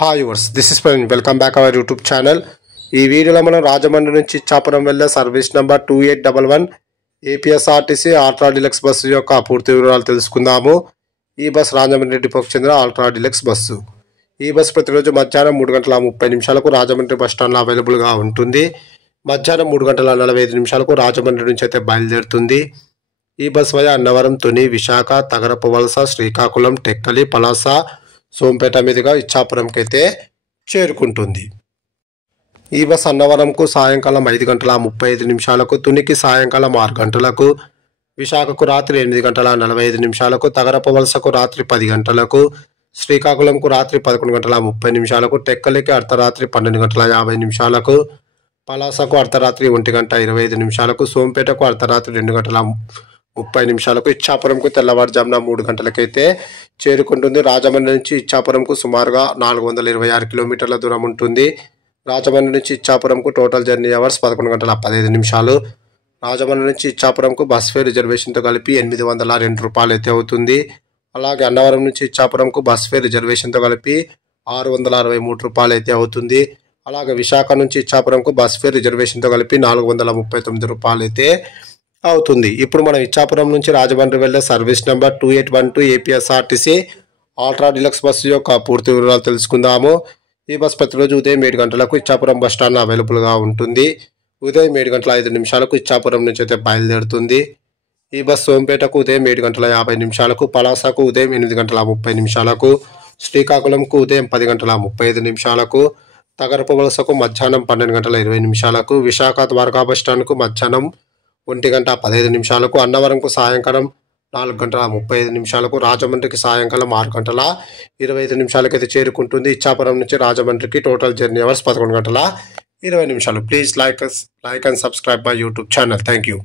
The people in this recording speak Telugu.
Hi yours, this is Praveen. Welcome back our YouTube channel. ఈ వీడియోలో మనం రాజమండ్రి నుంచి ఇచ్చాపురం వెళ్ళే service number 2811 APSRTC ultra deluxe bus యొక్క పూర్తి వివరాలు తెలుసుకుందాము. ఈ బస్ రాజమండ్రి డిపోకి చెందిన అల్ట్రా డీలక్స్ బస్సు. ఈ బస్సు ప్రతిరోజు మధ్యాహ్నం 3:30 రాజమండ్రి బస్ స్టాండ్లో అవైలబుల్గా ఉంటుంది. మధ్యాహ్నం 3:45 రాజమండ్రి నుంచి అయితే బయలుదేరుతుంది. ఈ బస్ వయా అన్నవరం, తుని, విశాఖ, తగరపు వలస, శ్రీకాకుళం, టెక్కలి, పలాస, సోంపేట మీదుగా ఇచ్చాపురంకి అయితే చేరుకుంటుంది. ఈ బస్ అన్నవరంకు సాయంకాలం 5:35, తునికి సాయంకాలం 6 గంటలకు, విశాఖకు రాత్రి 8:45, తగరపు వలసకు రాత్రి 10 గంటలకు, శ్రీకాకుళంకు రాత్రి 11:30, టెక్కలికి అర్ధరాత్రి 12:50, పలాసకు అర్ధరాత్రి 1:25, సోంపేటకు అర్ధరాత్రి 2:30, ఇచ్చాపురంకు తెల్లవారుజామున 3 గంటలకైతే చేరుకుంటుంది. రాజమండ్రి నుంచి ఇచ్చాపురంకు సుమారుగా 426 కిలోమీటర్ల దూరం ఉంటుంది. రాజమండ్రి నుంచి ఇచ్చాపురంకు టోటల్ జర్నీ అవర్స్ 11:15. రాజమండ్రి నుంచి ఇచ్చాపురంకు బస్ ఫేర్ రిజర్వేషన్తో కలిపి 802 రూపాయలు అయితే అవుతుంది. అలాగే అన్నవరం నుంచి ఇచ్చాపురంకు బస్ ఫేర్ రిజర్వేషన్తో కలిపి 663 రూపాయలు అయితే అవుతుంది. అలాగే విశాఖ నుంచి ఇచ్చాపురంకు బస్ ఫేర్ రిజర్వేషన్తో కలిపి 439 రూపాయలు అయితే అవుతుంది. ఇప్పుడు మనం ఇచ్చాపురం నుంచి రాజమండ్రి వెళ్ళే service number 2812 APSRTC ultra deluxe bus యొక్క పూర్తి వివరాలు తెలుసుకుందాము. ఈ బస్ ప్రతిరోజు ఉదయం 7 గంటలకు ఇచ్చాపురం బస్ స్టాండ్ అవైలబుల్గా ఉంటుంది. ఉదయం 7:05 ఇచ్చాపురం నుంచి అయితే బయలుదేరుతుంది. ఈ బస్ సోంపేటకు ఉదయం 7:50, పలాసకు ఉదయం 8:30, శ్రీకాకుళంకు ఉదయం 10:35, తగరపు వలసకు మధ్యాహ్నం 12:20, విశాఖ ద్వారకా బస్ స్టాండ్కు మధ్యాహ్నం 1:15, అన్నవరంకు సాయంకాలం 4:35, రాజమండ్రికి సాయంకాలం 6:25 అయితే చేరుకుంటుంది. ఇచ్చాపురం నుంచి రాజమండ్రికి total journey hours 11:20. Please like and subscribe my YouTube channel. Thank you.